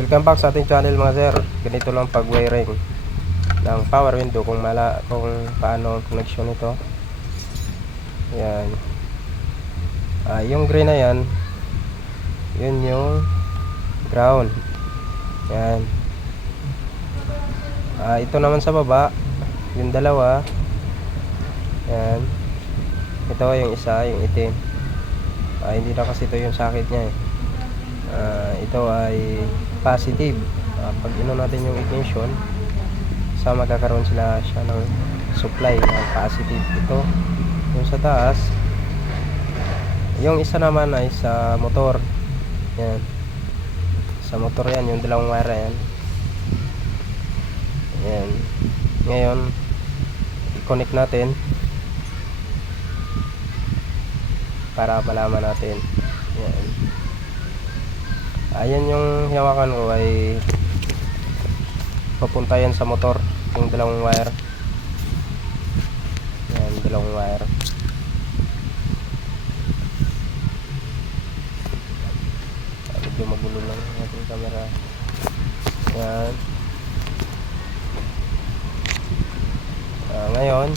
Welcome back sa ating channel mga sir. Ganito lang pag-wiring ng power window kung paano ang connection nito. Yan. Yung green na yan, yun yung ground. Yan. Ito naman sa baba, yung dalawa. Yan. Ito yung isa, yung itim. Hindi na kasi ito yung sakit niya eh. Ito ay positive. Pag ino natin yung ignition, magkakaroon siya ng supply ng positive. Ito yung sa taas, yung isa naman ay sa motor. Yan, sa motor yan, yung dalawang wire yan. Yan. Ngayon i-connect natin para malaman natin. Yan. Ayan yung hinawakan ko ay papunta yan sa motor, yung dalawang wire. Yan, dalawang wire. Medyo magulo lang yung ating camera. Yan. Ngayon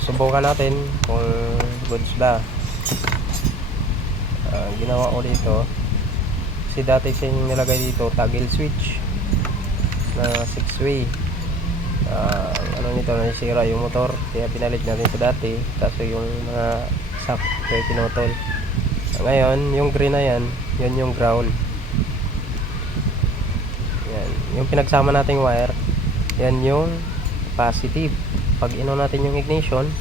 susubukan natin kung goods ba. Ginawa ko dito kasi dati siya yung nilagay dito, toggle switch na 6-way. Ano nito, nasisira yung motor kaya pinalit natin sa dati, kaso yung mga sap kaya pinutol. Ngayon yung green na yan, yun yung ground. Yan, yung pinagsama nating wire, yan yung positive. Pag ino natin yung ignition,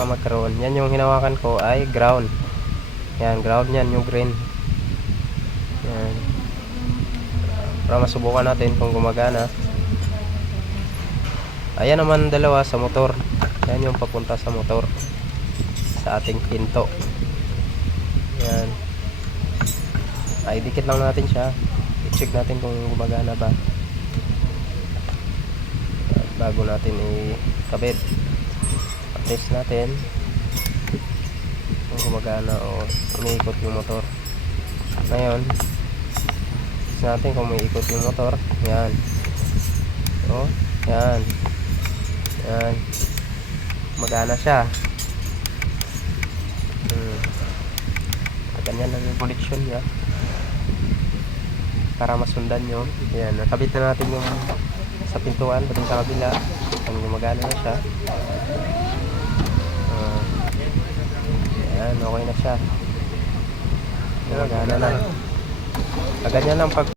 magkaroon. Yan yung hinawakan ko ay ground. Yan, ground yan, yung green. Yan. Para masubukan natin kung gumagana. Ayan naman dalawa sa motor. Yan yung papunta sa motor, sa ating pinto. Yan. Dikit lang natin siya. I-check natin kung gumagana ba. Yan, bago natin ikabit. Test natin kung gumagana o umiikot yung motor. Ngayon test natin kung umiikot yung motor. Yan. Yan. Yan. Magana siya. Ganyan lang yung connection niya para masundan nyo. Yan. Nakabit na natin yung sa pintuan pati sa kabila. Ang gumagana na siya. Ayan, okay na siya. Gumagana na. Ganyan lang pag